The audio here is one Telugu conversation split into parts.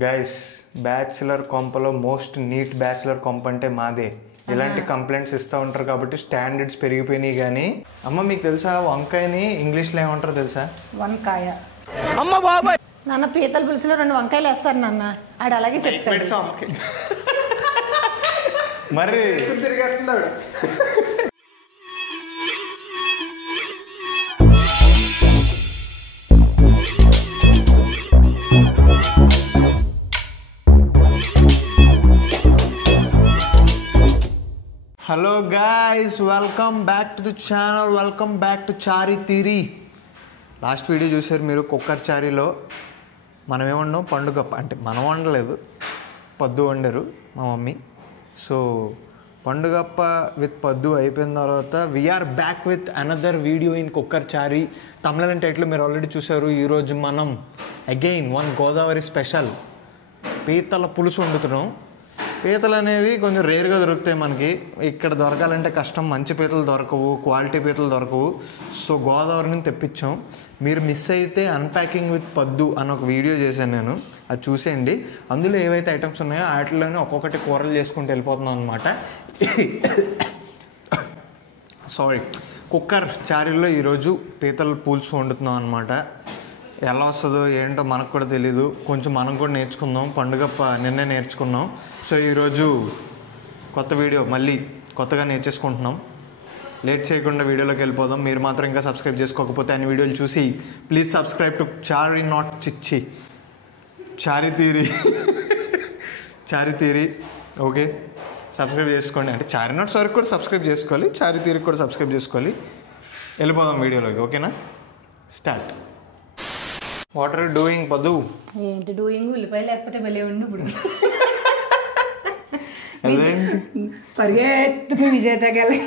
గైస్ బ్యాచులర్ కొంపలో మోస్ట్ నీట్ బ్యాచులర్ కొంప అంటే మాదే. ఇలాంటి కంప్లైంట్స్ ఇస్తూ ఉంటారు కాబట్టి స్టాండర్డ్స్ పెరిగిపోయినాయి. కానీ అమ్మ మీకు తెలుసా వంకాయని ఇంగ్లీష్లో ఏమంటారు తెలుసా? వంకాయ. అమ్మ బాబాయ్ నాన్న పీతల పులుసులో 2 వంకాయలు వేస్తారు నాన్న. ఆడు అలాగే చెప్తాడు. మరి hello guys, welcome back to the channel, welcome back to Chari Teeri. Last video చూసారు మీరు. కుక్కర్ చారీలో మనం ఏమన్నాం, పండుగప్ప అంటే మనం వండలేదు, పద్దు వండారు మా మమ్మీ. సో పండుగప్ప విత్ పద్దు అయిపోయిన తర్వాత we're back with another video in cooker Chari. తమిళ టైటిల్ మీరు ఆల్రెడీ చూసారు. ఈరోజు మనం అగైన్ గోదావరి స్పెషల్ పీతల పులుసు వండుతున్నాం. పీతలు అనేవి కొంచెం రేర్గా దొరుకుతాయి మనకి. ఇక్కడ దొరకాలంటే కష్టం, మంచి పీతలు దొరకవు, క్వాలిటీ పీతలు దొరకవు. సో గోదావరి నుంచి తెప్పించాం. మీరు మిస్ అయితే అన్ప్యాకింగ్ విత్ పద్దు అని ఒక వీడియో చేశాను నేను, అది చూసేయండి. అందులో ఏవైతే ఐటమ్స్ ఉన్నాయో వాటిలోనే ఒక్కొక్కటి కూరలు చేసుకుంటూ వెళ్ళిపోతున్నాం అనమాట. సారీ, కుక్కర్ చారీలో ఈరోజు పీతల పులుసు వండుతున్నాం అనమాట. ఎలా వస్తుందో ఏంటో మనకు కూడా తెలీదు, కొంచెం మనం కూడా నేర్చుకుందాం. పండుగప్ప నిన్నే నేర్చుకున్నాం. సో ఈరోజు కొత్త వీడియో మళ్ళీ కొత్తగా నేర్చేసుకుంటున్నాం. లేట్ చేయకుండా వీడియోలోకి వెళ్ళిపోదాం. మీరు మాత్రం ఇంకా సబ్స్క్రైబ్ చేసుకోకపోతే అన్ని వీడియోలు చూసి please subscribe to Chari not చిచ్చి చారీ తీరి చారీ తీరి. ఓకే, సబ్స్క్రైబ్ చేసుకోండి. అంటే చారీ నాట్ సారీ కూడా సబ్స్క్రైబ్ చేసుకోవాలి, చారీ తీరికి కూడా సబ్స్క్రైబ్ చేసుకోవాలి. వెళ్ళిపోదాం వీడియోలోకి. ఓకేనా, start. What are you doing Paddu? ఏంటి డూయింగ్? ఉల్లిపాయ లేకపోతే భలే ఉండు. ఇప్పుడు పరిగెత్తుకు విజేతకెళ్ళి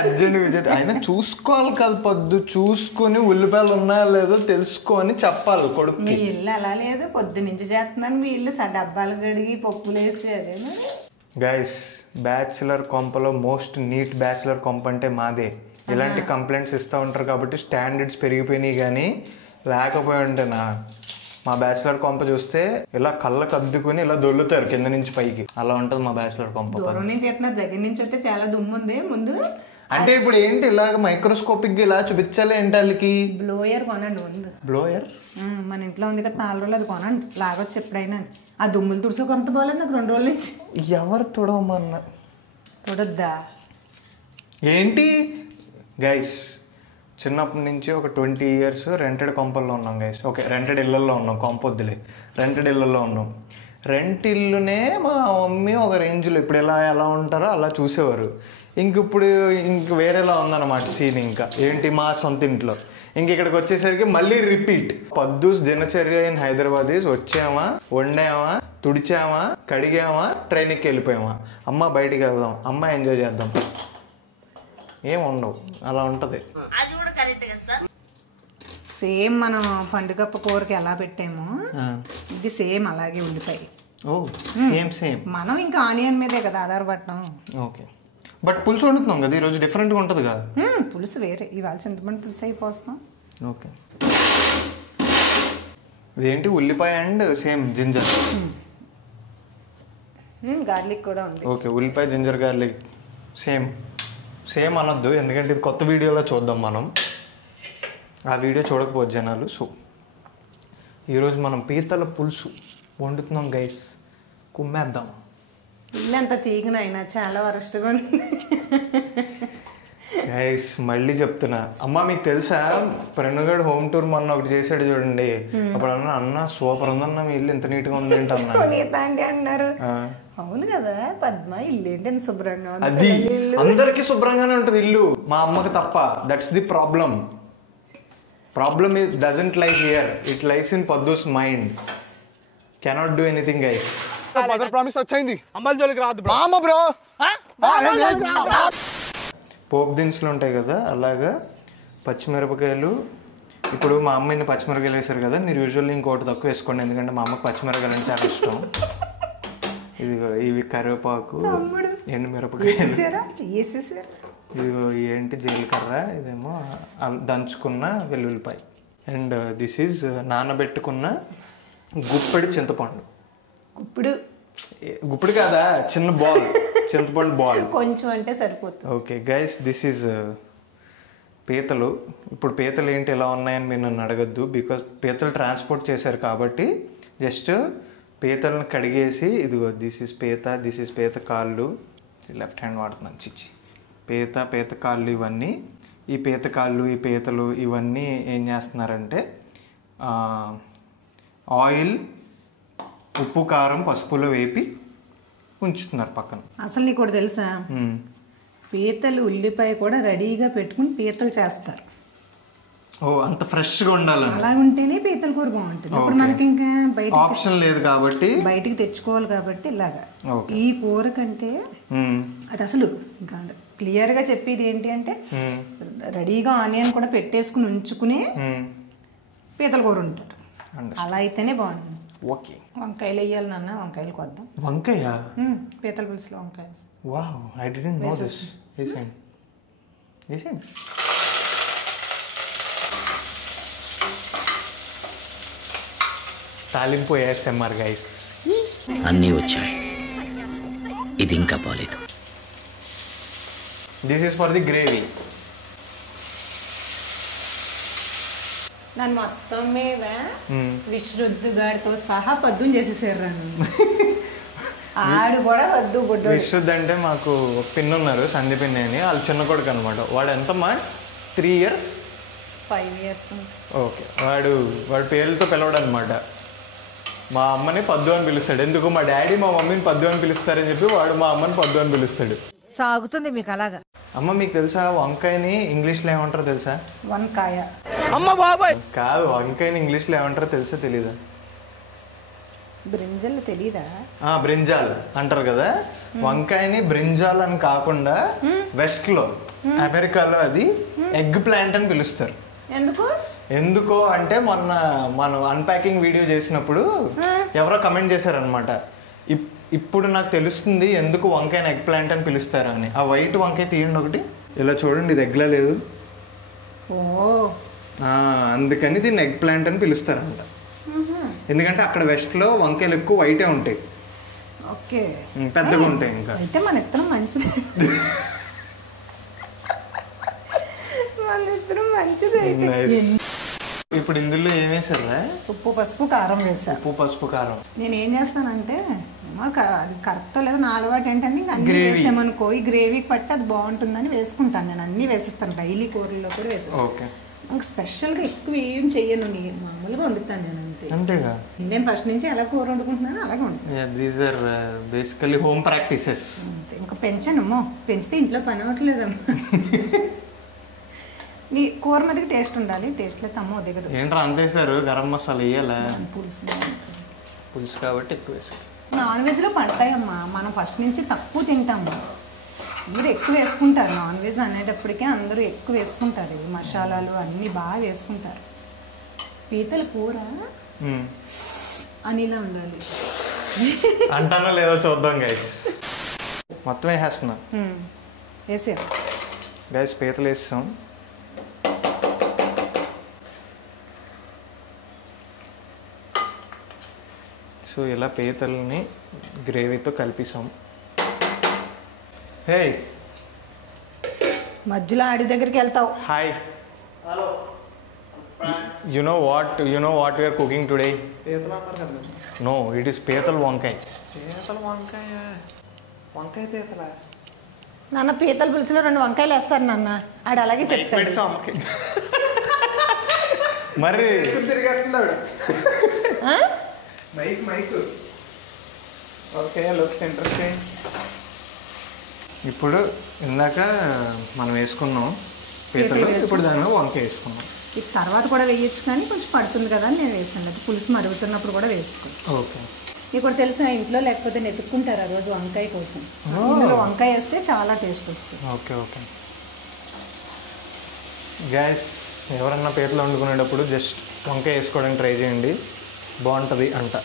అర్జెంట్ విజేత అయినా చూసుకోవాలి కదా పద్దు. చూసుకొని ఉల్లిపాయలు ఉన్నాయో లేదో తెలుసుకొని చెప్పాలి కొడుకు. మీ ఇల్లు అలా లేదు, పొద్దు నుంచి చేస్తున్నాను. మీ ఇల్లు డబ్బాలు కడిగి పప్పులు వేసి అదే. గైస్ బ్యాచులర్ కొంపలో మోస్ట్ నీట్ బ్యాచులర్ కొంప అంటే మాదే. ఇలాంటి కంప్లైంట్స్ ఇస్తూ ఉంటారు కాబట్టి స్టాండర్డ్స్ పెరిగిపోయినాయి. కానీ లేకపోయి ఉంటే మా బ్యాచులర్ కొంప చూస్తే ఇలా కళ్ళకు అద్దుకుని ఇలా దొల్లుతారు కింద నుంచి పైకి. అలా ఉంటుంది మా బ్యాచులర్ కొంప. దూరం నుంచి తీస్తున్నారు, దగ్గర నుంచి వస్తే చాలా దుమ్ము ఉంది ముందు. అంటే ఇప్పుడు ఏంటి ఇలాగ మైక్రోస్కోపిక్ ఇలా చూపించాలి ఏంటి వాళ్ళకి? బ్లోయర్ కొనండి ముందు. బ్లోయర్ మన ఇంట్లో ఉంది కదా 4 రోజులు, అది కొనండి. లాగొచ్చు ఎప్పుడైనా. ఆ దుమ్ములు తుడుసు కొంత పోలేదు నాకు 2 రోజుల నుంచి. ఎవరు తుడవమన్నా తుడద్దా ఏంటి? గైస్ చిన్నప్పటి నుంచి ఒక 20 years రెంటెడ్ కొంపల్లో ఉన్నాం గైస్. ఓకే, రెంటెడ్ ఇళ్ళల్లో ఉన్నాం, కొంపొద్దులే, రెంటెడ్ ఇళ్ళల్లో ఉన్నాం. రెంట్ ఇల్లునే మా మమ్మీ ఒక రేంజ్లో ఇప్పుడు ఎలా ఉంటారో అలా చూసేవారు. ఇప్పుడు వేరేలా ఉందన్నమాట సీన్. ఇంకా ఏంటి మా సొంత ఇంట్లో. ఇక్కడికి వచ్చేసరికి మళ్ళీ రిపీట్. పద్దూస్ దినచర్య ఇన్ హైదరాబాద్ వచ్చామా, వండామా, తుడిచామా, కడిగామా, ట్రైన్కి వెళ్ళిపోయామా, అమ్మ బయటికి వెళ్దాం, అమ్మ ఎంజాయ్ చేద్దాం, ఏం ఉండవు. అలా ఉంటుంది. సేమ్ మనం పండుగప్ప కూరకి ఎలా పెట్టామో ఇది సేమ్ అలాగే ఉండిపోయి. ఓ సేమ్ మనం ఇంకా ఆనియన్ మీదే కదా ఆధారపడటం. ఓకే, బట్ పులుసు వండుతున్నాం కదా ఈరోజు, డిఫరెంట్గా ఉంటుంది కదా. పులుసు వేరే, ఇవాళ చింతపండు పులుసు అయిపోస్తాం. ఓకే, ఇదేంటి ఉల్లిపాయ అండ్ సేమ్ జింజర్, గార్లిక్ కూడా ఉంది. ఓకే, ఉల్లిపాయ జింజర్ గార్లిక్ సేమ్ అనొద్దు, ఎందుకంటే ఇది కొత్త వీడియోలో చూద్దాం మనం. ఆ వీడియో చూడకపోవచ్చు జనాలు. సో ఈరోజు మనం పీతల పులుసు వండుతున్నాం గైస్. కుమ్మేద్దాం. ఇల్లంతా తీగనైనా చాలా వరస్ట్గా ఉంది గైస్. మళ్ళీ చెప్తున్నా, అమ్మ మీకు తెలుసా ప్రణుగాడు హోమ్ టూర్ మొన్న ఒకటి చేసాడు చూడండి. అప్పుడు అన్న సూపర్ ఉందన్న, మీ ఇల్లు ఎంత నీట్గా ఉంది ఏంటంటే అన్నారు. అవును కదా పద్మ, ఇల్లు ఏంటి ఎంత శుభ్రంగా ఉంది. అది అందరికి శుభ్రంగానే ఉంటుంది ఇల్లు, మా అమ్మకి తప్ప. That's the problem. Problem is doesn't like here, it lies in Paddu's mind. Cannot do anything guys. పోపు దినుసులు ఉంటాయి కదా, అలాగా పచ్చిమిరపకాయలు. ఇప్పుడు మా అమ్మ ఇన్ని పచ్చిమిరపకాయలు వేసారు కదా, మీరు యూజువల్లీ ఇంకోటి తక్కువ వేసుకోండి, ఎందుకంటే మా అమ్మకి పచ్చిమిరపకాయలు అంటే చాలా ఇష్టం. ఇవి కరివేపాకు, ఎండుమిరపకాయలు, ఇదిగో ఏంటి జీలకర్ర, ఇదేమో దంచుకున్న వెల్లుల్లిపాయ, అండ్ దిస్ ఈజ్ నానబెట్టుకున్న గుప్పెడి చింతపండు. గుప్పుడు కాదా, చిన్న బాల్, చింతపండు బాల్ కొంచెం అంటే సరిపోతుంది. ఓకే గైస్, దిస్ ఈజ్ పీతలు. ఇప్పుడు పీతలు ఏంటి ఎలా ఉన్నాయని మీరు నన్ను అడగద్దు, బికాజ్ పీతలు ట్రాన్స్పోర్ట్ చేశారు కాబట్టి జస్ట్ పీతలను కడిగేసి, ఇదిగో దిస్ ఈజ్ పీత కాళ్ళు, లెఫ్ట్ హ్యాండ్ వాడుతున్నాను, చిచ్చి పీత కాళ్ళు ఇవన్నీ. ఈ పీత కాళ్ళు, ఈ పీతలు ఇవన్నీ ఏం చేస్తున్నారంటే ఆయిల్, ఉప్పు, కారం, పసుపులో వేపి ఉంచుతున్నారు పక్కన. అసలు నీకు కూడా తెలుసా, పీతలు ఉల్లిపాయ కూడా రెడీగా పెట్టుకుని పీతలు చేస్తారు. ఓ, అంత ఫ్రెష్గా ఉండాలని. అలా ఉంటేనే పీతల కూర బాగుంటుంది. ఇప్పుడు మనకి ఇంకా బయట ఆప్షన్ లేదు కాబట్టి బయటికి తెచ్చుకోవాలి కాబట్టి ఇలాగా. ఈ కూర కంటే అది అసలు ఇంకా క్లియర్గా చెప్పేది ఏంటి అంటే, రెడీగా ఆనియన్ కూడా పెట్టేసుకుని ఉంచుకుని పీతల కూర వండుతారు. అలా అయితేనే బాగుంటుంది. ఓకే, వంకాయలు వేయాలి నాన్న, వంకాయలు కొద్దాం. వంకాయ పీతల పులుసులో వంకాయ. Wow, I didn't know this. వేసేయండి. తాలింపు ASMR గైస్. అన్నీ వచ్చాయి, ఇది ఇంకా బాలేదు. This is for the gravy. నన్ను మొత్తం మీద విశ్రుద్దుగాడితో సహా పద్దుని చేసేసారు నన్ను. ఆడు కూడా వద్దు బుడ్డు. విశ్రుద్ధ్ అంటే మాకు ఒక పిన్ ఉన్నారు, సంధి పిన్ అని, వాళ్ళు చిన్న కొడుకు అనమాట. వాడు ఎంతమ్మా, 3 years 5 years. ఓకే, వాడు పేర్లతో పిలవడు అనమాట. మా అమ్మని పద్దు అని పిలుస్తాడు. ఎందుకు, మా డాడీ మా మమ్మీని పద్దు అని పిలుస్తారని చెప్పి వాడు మా అమ్మని పద్దు అని పిలుస్తాడు. సాగుతుంది మీకు అలాగా. అమ్మ, మీకు తెలుసా వంకాయని ఇంగ్లీష్లో ఏమంటారో తెలుసా? వంకాయ. అమ్మ బాబాయ్ కాదు, వంకాయని ఇంగ్లీష్లో ఏమంటారో తెలుసా తెలీదా? బ్రింజల్ తెలీదా? బ్రింజాల్ అంటారు కదా. వంకాయని బ్రింజాల్ అని కాకుండా వెస్ట్లో, అమెరికాలో అది ఎగ్ ప్లాంట్ అని పిలుస్తారు. ఎందుకో అంటే మొన్న మనం అన్ప్యాకింగ్ వీడియో చేసినప్పుడు ఎవరో కమెంట్ చేశారనమాట, ఇప్పుడు నాకు తెలుస్తుంది ఎందుకు వంకాయని ఎగ్ ప్లాంట్ అని పిలుస్తారు అని. ఆ వైట్ వంకాయ తీయండి ఒకటి, ఇలా చూడండి, ఇది ఎగ్లా లేదు. అందుకని దీన్ని ఎగ్ ప్లాంట్ అని పిలుస్తారంట. ఎందుకంటే అక్కడ వెస్ట్లో వంకాయలు ఎక్కువ వైటే ఉంటాయి, పెద్దగా ఉంటాయి. ఇంకా అయితే మన ఇద్దరం మంచిది, మన ఇద్దరం మంచిది. ఇప్పుడు ఇందులో ఏం వేసారా? ఉప్పు, పసుపు, కారం వేసా. ఉప్పు, పసుపు, కారం. నేను ఏం చేస్తానంటే, కరెక్ట్ లేదు నా అలవాటు ఏంటంటే, ఇంకా అన్ని వేసామనుకో ఈ గ్రేవీకి పట్టి అది బాగుంటుందని వేసుకుంటాను. నేను అన్ని వేసేస్తాను, డైలీ కూరల్లో కూడా వేసేస్తాను. ఓకే, నాకు స్పెషల్గా ఎక్కువ ఏం చెయ్యను, మామూలుగా వండుతాను నేను అంతే. అంతేగా, నేను ఫస్ట్ నుంచి ఎలా కూర వండుకుంటున్నాను అలాగే వండుతాను. These are basically home practices. ఇంకా పెంచానమ్మో, పెంచితే ఇంట్లో పని అవ్వట్లేదమ్మా. నీ కూర మధ్యకి టేస్ట్ ఉండాలి, టేస్ట్ లేదు అమ్మో దిగదు. ఏంట్రా అంత వేసారు? గరం మసాలా వేయాలా? పులుసు కాబట్టి ఎక్కువ వేసారు. నాన్ వెజ్లో పడతాయమ్మా, మనం ఫస్ట్ నుంచి తక్కువ తింటాము, అందరూ ఎక్కువ వేసుకుంటారు. నాన్ వెజ్ అనేటప్పటికే అందరూ ఎక్కువ వేసుకుంటారు, మసాలాలు అన్నీ బాగా వేసుకుంటారు. పీతల కూర అనిలా ఉండాలి. అంటానో లేదో చూద్దాం గైస్. మొత్తం వేసేస్తున్నా. వేసే గైస్, పీతలు వేస్తాం. సో ఇలా పీతల్ని గ్రేవీతో కలిపిస్తాం. హే, మధ్యలో ఆడి దగ్గరికి వెళ్తావు. Hi, you know what we are cooking today? పీతలు అన్నారు కదా. No, it is పీతల వంకాయ. వంకాయ పీతల. నాన్న పీతల పులుసులో 2 వంకాయలు వేస్తారు నాన్న, ఆడు అలాగే చెప్తాడు. మరి తిరిగేస్తున్నాడు మైక్. Okay, looks interesting. ఇప్పుడు ఇందాక మనం వేసుకున్నాం పీతలు, ఇప్పుడు దాన్ని వంకాయ వేసుకున్నాం. ఈ తర్వాత కూడా వేయచ్చు, కానీ కొంచెం పడుతుంది కదా అని నేను వేసాను, లేకపోతే పులుసు మరుగుతున్నప్పుడు కూడా వేసుకోండి. ఓకే, నీకు కూడా తెలుసా, ఇంట్లో లేకపోతే నెతుక్కుంటారు ఆ రోజు వంకాయ కోసం. ఇందులో వంకాయ వేస్తే చాలా టేస్ట్ వస్తుంది. ఓకే ఓకే గ్యాస్, ఎవరన్నా పీతలు వండుకునేటప్పుడు జస్ట్ వంకాయ వేసుకోవడానికి ట్రై చేయండి, బాగుంటుంది అంట.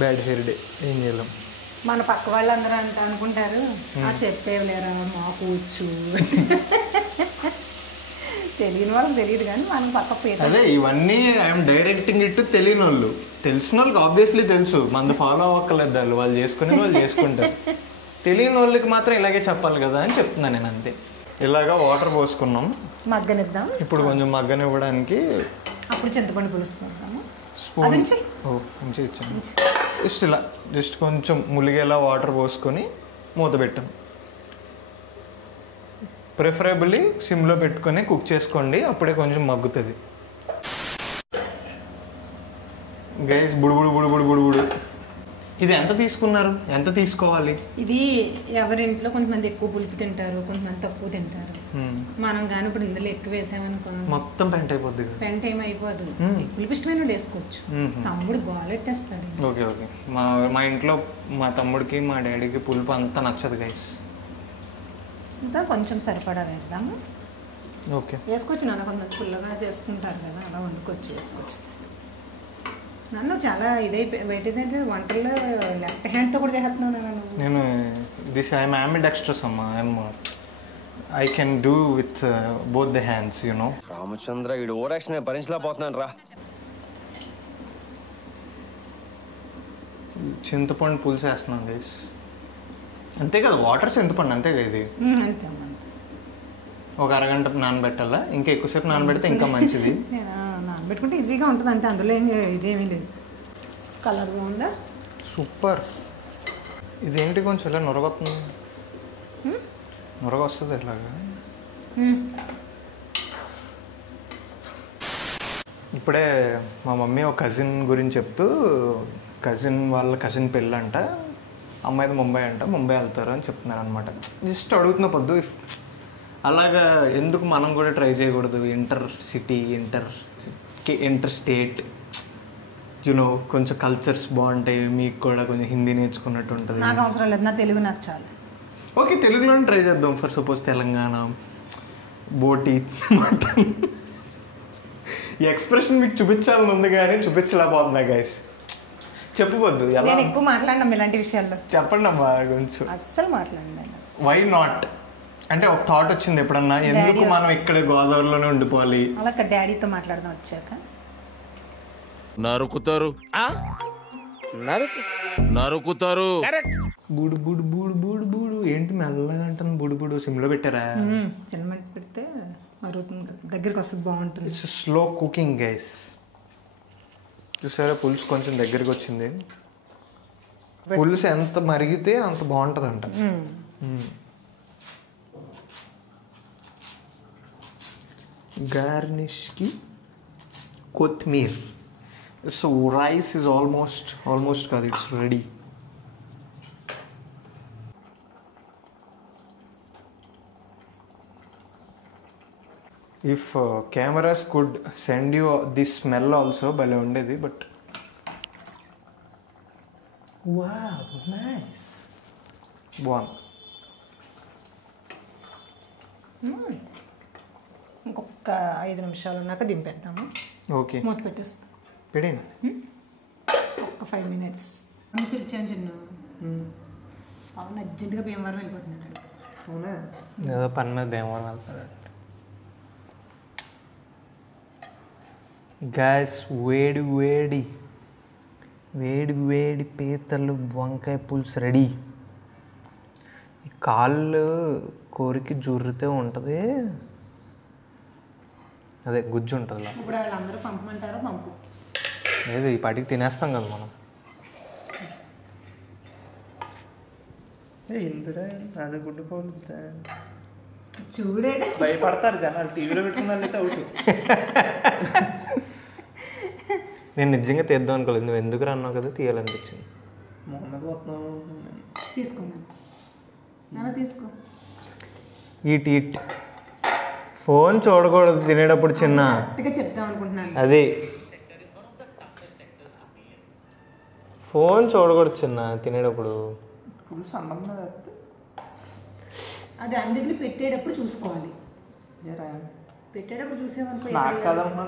బ్యాడ్ హెయిర్ డే ఏం చేయలేం. మన పక్క వాళ్ళందరూ అనుకుంటారు, చెప్పేవలేరా మా కూర్చు తెలియని వాళ్ళకి తెలియదు కానీ మనం పక్క పేరు అదే ఇవన్నీ ఐఎమ్ డైరెక్టింగ్ ఇట్ తెలియని వాళ్ళు, తెలిసిన వాళ్ళకి ఆబ్వియస్లీ తెలుసు, మంది ఫాలో అవ్వక్కర్లేదు, వాళ్ళు చేసుకుని వాళ్ళు చేసుకుంటారు. తెలియని వాళ్ళకి మాత్రం ఇలాగే చెప్పాలి కదా అని చెప్తున్నాను నేను, అంతే. ఇలాగా వాటర్ పోసుకున్నాం, మగ్గనిద్దాం. ఇప్పుడు కొంచెం మగ్గనివ్వడానికి అప్పుడు చింతపండు పులుసు పోద్దాము. స్పూన్ మంచిగా ఇచ్చాను. జస్ట్ ఇలా జస్ట్ కొంచెం ములిగేలా వాటర్ పోసుకొని మూత పెట్టాం. ప్రిఫరబుల్లీ సిమ్లో పెట్టుకొని కుక్ చేసుకోండి, అప్పుడే కొంచెం మగ్గుతుంది. గైస్ బుడుబుడు బుడుబుడు బుడుబుడు. ఇది ఎంత తీసుకున్నారు, ఎంత తీసుకోవాలి? ఇది ఎవరింట్లో కొంతమంది ఎక్కువ పులుపు తింటారు, కొంతమంది తక్కువ తింటారు. మనం కానీ ఇప్పుడు ఇందులో ఎక్కువ వేసామనుకో మొత్తం పెంట్ అయిపోద్ది కదా. పెంట్ ఏం అయిపోదు. పులుపు ఇష్టమైన వేసుకోవచ్చు. తమ్ముడు గోలెట్టేస్తాడు. Okay okay. మా ఇంట్లో మా తమ్ముడికి మా డాడీకి పులుపు అంతా నచ్చదు గైస్. ఇంకా కొంచెం సరిపడా వేద్దాము. ఓకే వేసుకోవచ్చు. నాన్న కొంతమంది పుల్లగా చేసుకుంటారు కదా, అలా వండుకోవచ్చు, వేసుకోవచ్చు. నన్ను చాలా ఏంటంటే వంటల్లో లెఫ్ట్ హ్యాండ్తో కూడా చేస్తున్నాను నేను. ఐఎమ్ ambidextrous అమ్మా. I can do with both the hands, you know. Ramachandra వీడు ఓవరాక్షన్ భరించలేకపోతున్నాను రా. చింతపండు పులుసు వేస్తున్నాను గైస్. అంతే కదా, వాటర్ చింతపండు అంతే కదా ఇది. అంతే ఒక అరగంట నానబెట్టాలా? ఇంకా ఎక్కువసేపు నానబెడితే ఇంకా మంచిది. నానబెట్టుకుంటే ఈజీగా ఉంటుంది అంతే, అందులో ఇదేమీ లేదు. కలర్ బాగుందా? సూపర్. ఇదేంటి కొంచెం ఇలా నొరగొస్తుంది, నొరగ వస్తుంది ఇలాగా. ఇప్పుడే మా మమ్మీ ఒక కజిన్ గురించి చెప్తూ, వాళ్ళ కజిన్ పెళ్ళంట, అమ్మాయిది ముంబై అంట, ముంబై వెళ్తారు అని చెప్తున్నారు అనమాట. జస్ట్ అడుగుతున్న పొద్దు అలాగా ఎందుకు మనం కూడా ట్రై చేయకూడదు, inter city inter state, you know, కొంచెం కల్చర్స్ బాగుంటాయి, మీకు కూడా కొంచెం హిందీ నేర్చుకున్నట్టు ఉంటుంది. నాకు అవసరం లేదు, నా తెలుగు నాకు చాలు. ఓకే, తెలుగులోనే ట్రై చేద్దాం. ఫర్ సపోజ్ తెలంగాణ, బోటి, మటన్. ఈ ఎక్స్ప్రెషన్ మీకు చూపించాలని ఉంది కానీ చూపించలేకపోతున్నా గైస్. చెప్పవద్దు, నేను ఎక్కువ మాట్లాడినాం ఇలాంటి విషయాల్లో. చెప్పండి అమ్మా కొంచెం. అస్సలు మాట్లాడండి. వై నాట్ అంటే ఒక థాట్ వచ్చింది ఎప్పుడన్నా, ఎందుకు మనం ఇక్కడ గోదావరిలోనే ఉండిపోవాలి. అలా డాడీతో మాట్లాడదాం వచ్చాక. నరుకుతారు నరుకుతారు. బూడు బూడు బూడు బూడు బూడు ఏంటి మెల్లగా అంటుంది. బూడు బూడు సిమ్లో పెట్టారా? చిన్నమంట పెడితే మరుగుతుంది కదా, దగ్గరికి వస్తుంది, బాగుంటుంది. It's slow cooking guys. చూసారా పులుసు కొంచెం దగ్గరికి వచ్చింది. పులుసు ఎంత మరిగితే అంత బాగుంటుంది అంట. గార్నిష్కి కొత్తిమీర. సో రైస్ ఇస్ ఆల్మోస్ట్ కాదు, it's ready. If cameras could send you this smell also భలే ఉండేది. బట్ వావ్ నైస్, బాగుంది. ఇంకొక 5 నిమిషాలు ఉన్నాక దింపేద్దాము. ఓకే మూత పెట్టేస్తాం. పెట్టండి. ఒక 5 minutes. పిలిచాను చిన్న అవును, అర్జెంటుగా భీమవరం వెళ్ళిపోతున్నాడు. అవునా? ఏదో పని మీద భీమవరం వెళ్తాడు. గ్యాస్ వేడి వేడి వేడి వేడి పీతలు వంకాయ పులుసు రెడీ. ఈ కాళ్ళు కోరికి జుర్రితే ఉంటుంది, అదే గుజ్జు ఉంటుంది. ఇప్పుడు వాళ్ళందరూ పంపమంటారో పంపు. లేదు, ఈ పాటికి తినేస్తాం కదా మనం. ఇందురా అదే గుడ్డు పోతుందా చూడే భయపడతారు జనాలు, టీవీలో పెట్టుకున్నట్లయితే అవుట్. నేను నిజంగా తీద్దాం అనుకోలేదు, నువ్వు ఎందుకు అన్నావు కదా తీయాలనిపించింది. తీసుకున్నాను నాన్న, తీసుకో. ఈట్ ఫోన్ చూడకూడదు తినేటప్పుడు చిన్న. కరెక్ట్గా చెప్తాం అనుకుంటున్నాను. అది ఫోన్ చూడకూడదు చిన్న తినేటప్పుడు. అది అందరినీ పెట్టేటప్పుడు చూసుకోవాలి. పెట్టేటప్పుడు చూసేవనుకో. నాకు కదమ్మా,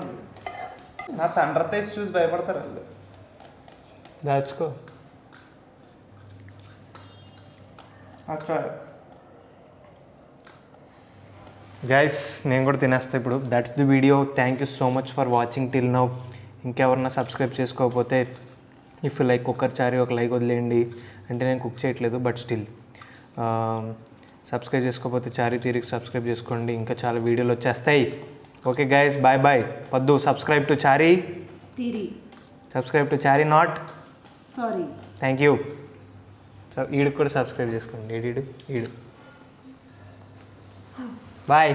నా తండ్రి తీసి చూసి భయపడతారు వాళ్ళు. దాచుకో. అచ్చా గైస్ నేను కూడా తినేస్తా ఇప్పుడు. That's the video. Thank you so much for watching till now. ఇంకెవరన్నా సబ్స్క్రైబ్ చేసుకోకపోతే ఇఫ్ లైక్ కుక్కర్ చారీ ఒక లైక్ వదిలేయండి. అంటే నేను కుక్ చేయట్లేదు బట్ స్టిల్ సబ్స్క్రైబ్ చేసుకోకపోతే చారీ తీరికి సబ్స్క్రైబ్ చేసుకోండి. ఇంకా చాలా వీడియోలు వచ్చేస్తాయి. Okay guys, bye bye. Paddu subscribe to Chari తీరి. Subscribe to Chari not. Sorry. Thank you. ఈడికి కూడా సబ్స్క్రైబ్ చేసుకోండి. ఈడు బాయ్.